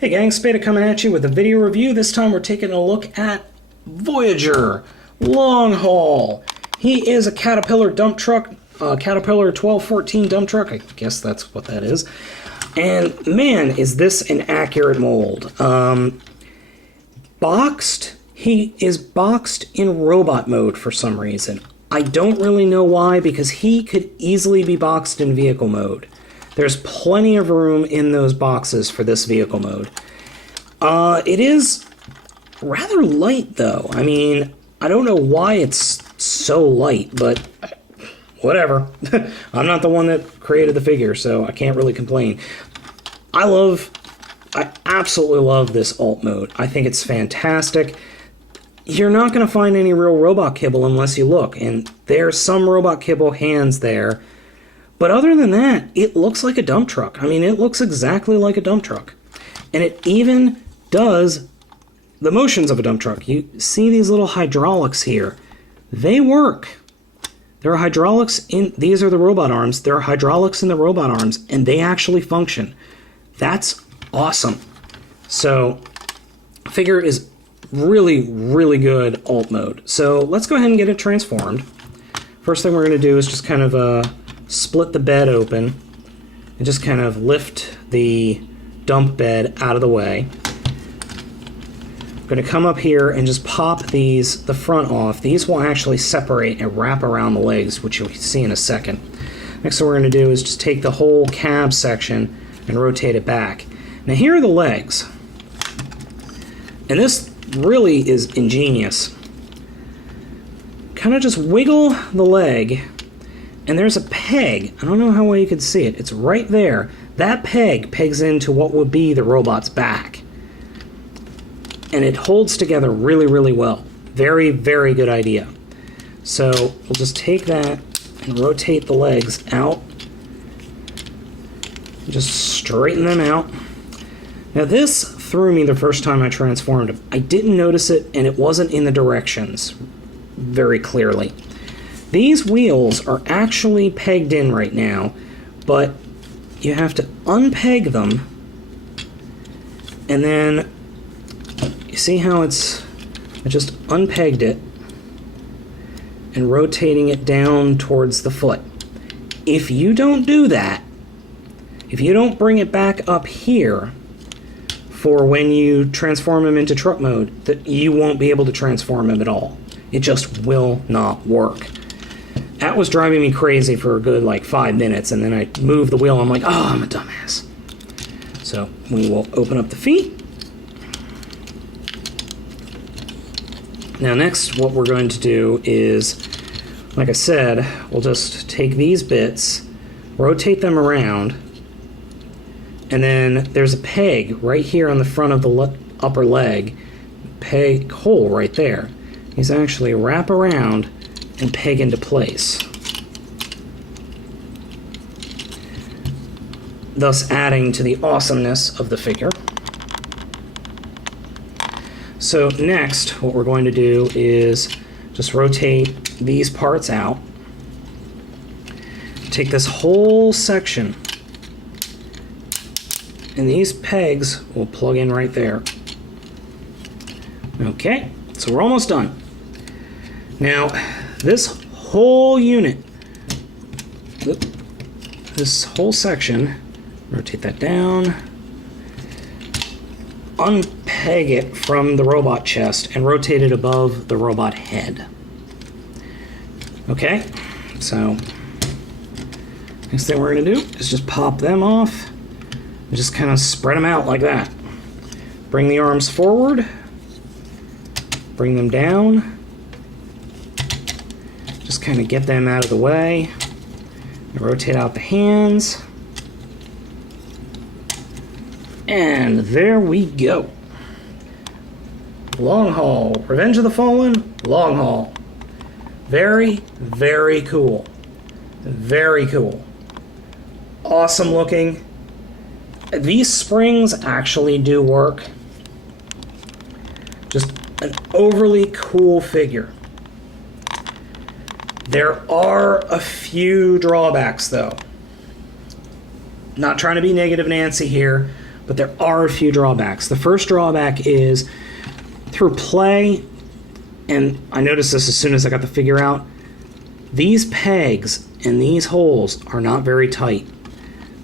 Hey gang, Spada coming at you with a video review. This time we're taking a look at Voyager Long Haul. He is a Caterpillar dump truck, Caterpillar 1214 dump truck. I guess that's what that is. And man, is this an accurate mold. Boxed, he is boxed in robot mode for some reason. I don't really know why, because he could easily be boxed in vehicle mode. There's plenty of room in those boxes for this vehicle mode. It is rather light, though. I mean, I don't know why it's so light, but whatever. I'm not the one that created the figure, so I can't really complain. I absolutely love this alt mode. I think it's fantastic. You're not going to find any real robot kibble unless you look, and there's some robot kibble hands there. But other than that, it looks like a dump truck. I mean, it looks exactly like a dump truck. And it even does the motions of a dump truck. You see these little hydraulics here. They work. There are hydraulics in, these are the robot arms. There are hydraulics in the robot arms, and they actually function. That's awesome. So, figure is really, really good alt mode. So, let's go ahead and get it transformed. First thing we're going to do is just kind of split the bed open and just kind of lift the dump bed out of the way. I'm going to come up here and just pop the front off. These will actually separate and wrap around the legs, which you'll see in a second. Next thing we're going to do is just take the whole cab section and rotate it back. Now here are the legs. And this really is ingenious. Kind of just wiggle the leg, and there's a peg. I don't know how well you can see it. It's right there. That peg pegs into what would be the robot's back. And it holds together really, really well. Very, very good idea. So we'll just take that and rotate the legs out. Just straighten them out. Now this threw me the first time I transformed him. I didn't notice it, and it wasn't in the directions very clearly. These wheels are actually pegged in right now, but you have to unpeg them, and then you see how I just unpegged it and rotating it down towards the foot. If you don't do that, if you don't bring it back up here for when you transform him into truck mode, that you won't be able to transform him at all. It just will not work. That was driving me crazy for a good like 5 minutes, and then I moved the wheel and I'm like, oh, I'm a dumbass. So we will open up the feet. Now next what we're going to do is, like I said, we'll just take these bits, rotate them around, and then there's a peg right here on the front of the upper leg, peg hole right there. These actually wrap around and peg into place, thus adding to the awesomeness of the figure. So next, what we're going to do is just rotate these parts out, take this whole section, and these pegs will plug in right there. Okay, so we're almost done. Now, this whole unit, this whole section, rotate that down, unpeg it from the robot chest, and rotate it above the robot head. Okay, so next thing we're going to do is just pop them off and just kind of spread them out like that. Bring the arms forward, bring them down. Just kind of get them out of the way. And rotate out the hands. And there we go. Long Haul. Revenge of the Fallen, Long Haul. Very, very cool. Very cool. Awesome looking. These springs actually do work. Just an overly cool figure. There are a few drawbacks, though. Not trying to be negative Nancy here, but there are a few drawbacks. The first drawback is through play, and I noticed this as soon as I got the figure out, these pegs and these holes are not very tight.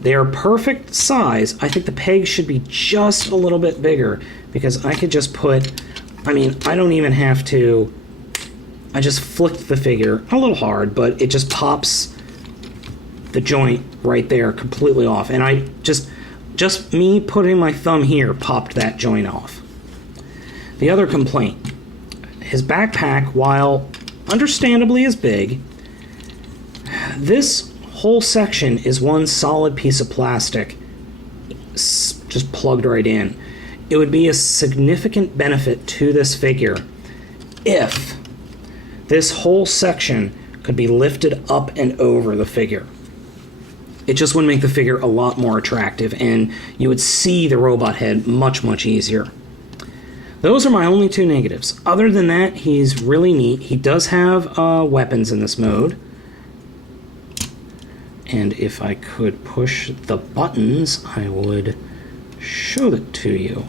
They are perfect size. I think the pegs should be just a little bit bigger because I could just put, I don't even have to, I just flicked the figure, a little hard, but it just pops the joint right there completely off. And I just me putting my thumb here popped that joint off. The other complaint, his backpack, while understandably is big, this whole section is one solid piece of plastic just plugged right in. It would be a significant benefit to this figure if this whole section could be lifted up and over the figure. It just would make the figure a lot more attractive, and you would see the robot head much, much easier. Those are my only two negatives. Other than that, he's really neat. He does have weapons in this mode. And if I could push the buttons, I would show it to you.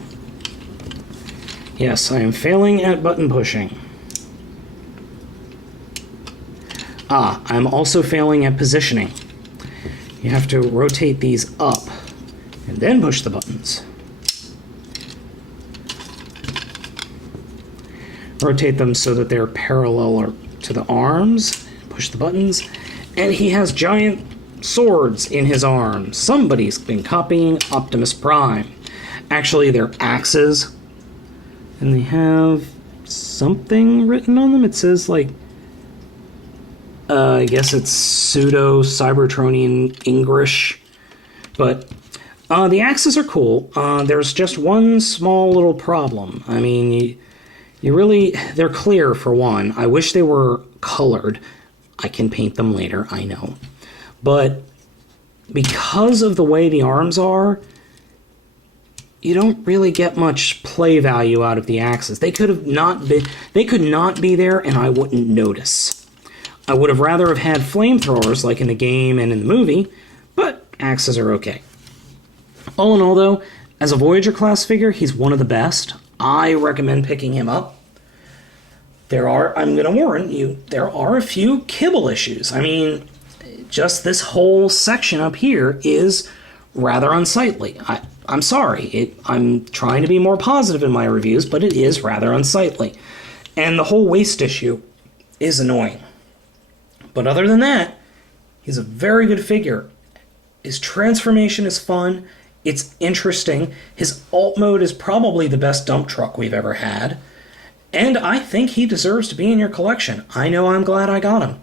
Yes, I am failing at button pushing. I'm also failing at positioning. You have to rotate these up and then push the buttons. Rotate them so that they're parallel to the arms. Push the buttons. And he has giant swords in his arms. Somebody's been copying Optimus Prime. Actually, they're axes. And they have something written on them. It says, like, I guess it's pseudo-Cybertronian English. But the axes are cool. There's just one small little problem. I mean, they're clear for one. I wish they were colored. I can paint them later, I know. But because of the way the arms are, you don't really get much play value out of the axes. They could not be there and I wouldn't notice. I would have rather have had flamethrowers like in the game and in the movie, but axes are okay. All in all though, as a Voyager class figure, he's one of the best. I recommend picking him up. I'm going to warn you, there are a few kibble issues. I mean, just this whole section up here is rather unsightly. I'm sorry. I'm trying to be more positive in my reviews, but it is rather unsightly. And the whole waist issue is annoying. But other than that, he's a very good figure. His transformation is fun. It's interesting. His alt mode is probably the best dump truck we've ever had. And I think he deserves to be in your collection. I know I'm glad I got him.